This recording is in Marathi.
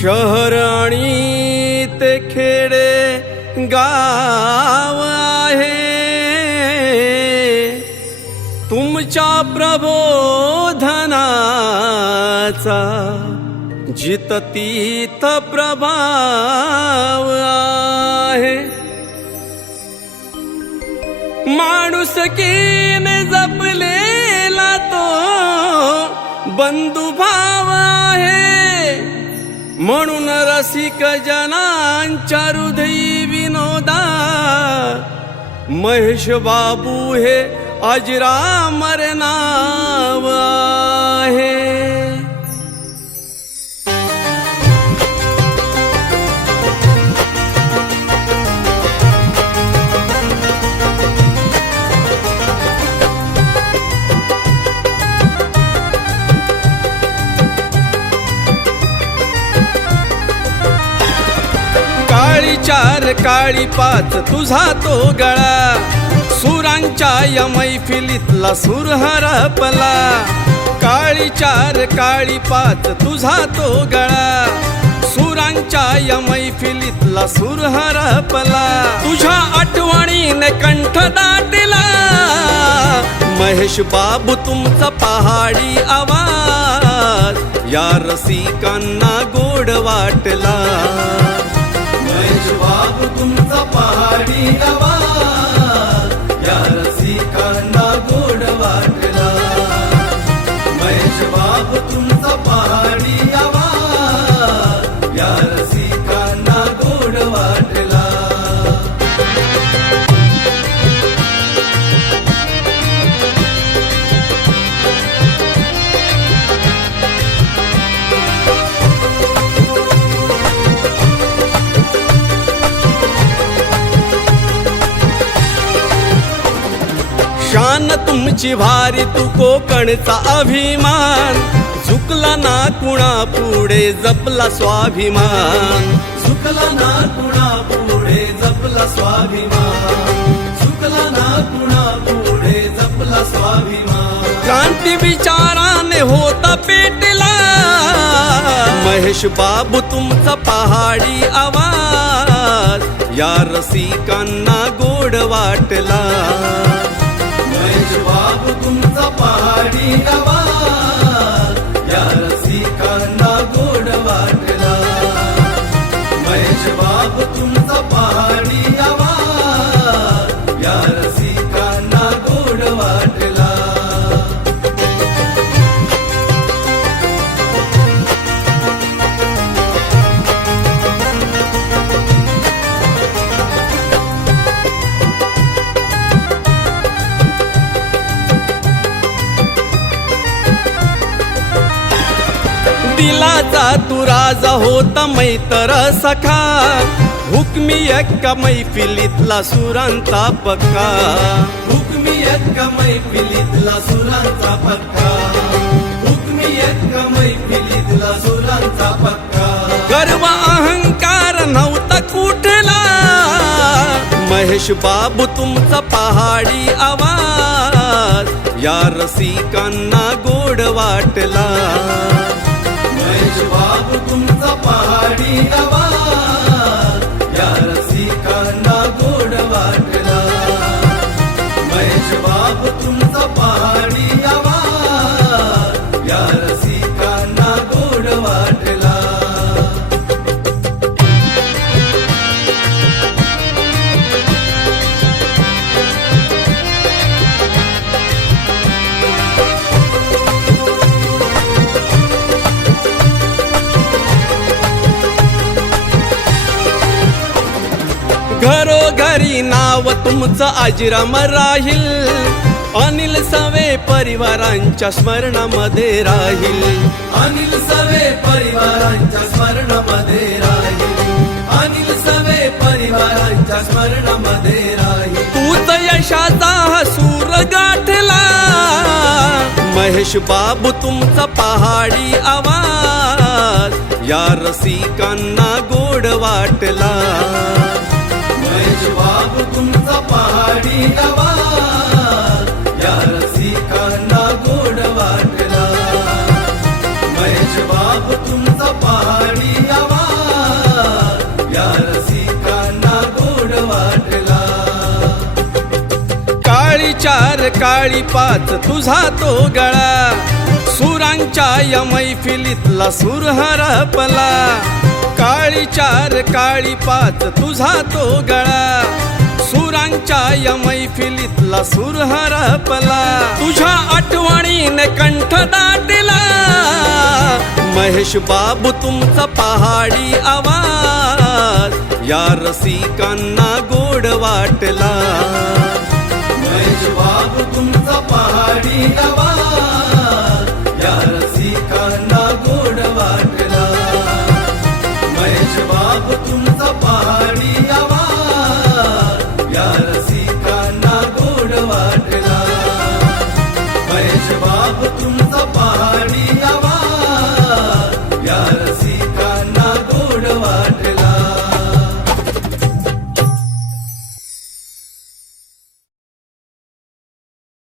शहर आणि ते खेडे गाव आहे तुमच्या प्रबोधनाचा जित तीथ प्रभाव आहे माणुसकीने जपलेला तो बंधुभाव आहे म्हणून रसिक जनांच्या हृदयी विनोदा महेश बाबू हे अजरामर नाव आहे। काळी चार काळी पाच तुझा तो गळा सुरांच्या या मैफिलीतला सुर हरपला काळी चार काळी पाच तुझा तो गळा सुरांच्या या मैफिलीतला सुर हरपला तुझ्या आठवणीने कंठ दाटला महेश बाबू तुमचा पहाडी आवाज या रसिकांना गोड वाटला महेश बाबू तुमचा पहाडी आवाज या रसिकांना गोड वाटला महेश बाबू तुमचा पहाडी आवाज या रसिकांना गोड वाटला। शान तुमची भारी तू कोकणचा अभिमान झुकला ना कुणा पुढे जपला स्वाभिमान झुकला ना कुणा पुढे जपला स्वाभिमान झुकला ना कुणा पुढे जपला स्वाभिमान क्रांती विचाराने होता पेटला महेश बाबू तुमचा पहाडी आवाज या रसिकांना गोड वाटला महेश बाबू तुमचा पहाडी आवाज या रसिकांना गोड वाटला महेश बाबू तुमचा पहाडी आवाज या रसिकांना गोड वाटला। दिलाचा तू राजा होता मैत्र सखा हुकमी एक्का मैफिलीतला सुरांचा पक्का हुकमी एक्का मैफिलीतला सुरांचा पक्का हुकमी एक्का मैफिलीतला सुरांचा पक्का गर्व अहंकार नव्हता कुठला महेश बाबू तुमचा पहाडी आवाज या रसिकांना गोड वाटला महेश बाबू तुमचा पहाडी आवाज या रसिकांना गोड वाटला महेश बाबू तुमचा पहाडी आवाज या रसिकांना गोड वाटला। घरोघरी नाव तुमचं अजरामर राहील अनिल सवे परिवारांच्या स्मरणामध्ये राहील अनिल सवे परिवारांच्या स्मरणामध्ये राहील अनिल सवे परिवारांच्या स्मरणामध्ये राहील तूच यशाचा सूर गाठला महेश बाबू तुमचा पहाडी आवाज या रसिकांना गोड वाटला. महेश बाबू तुमचा पहाडी आवाज या रसिकांना गोड वाटला. महेश बाबू तुमचा पहाडी आवाज या रसिकांना गोड वाटला. काळी चार काळी पाच तुझा तो गळा, सुरांच्या या मैफिलीतला सूर हरपला. काळी चार काळी पाच तुझा तो गळा, सुरांच्या या मैफिलीतला सूर हरपला. तुझ्या आठवणीने कंठ दाटला. महेश बाबू तुमचा पहाडी आवाज या रसिकांना गोड वाटला. महेश बाबू तुमचा पहाडी आवाज या रसिकांना गोड वाटला. महेश बाबू तुमचा पहाडी आवाज या रसिकांना गोड वाटला. महेश बाबू तुमचा पहाडी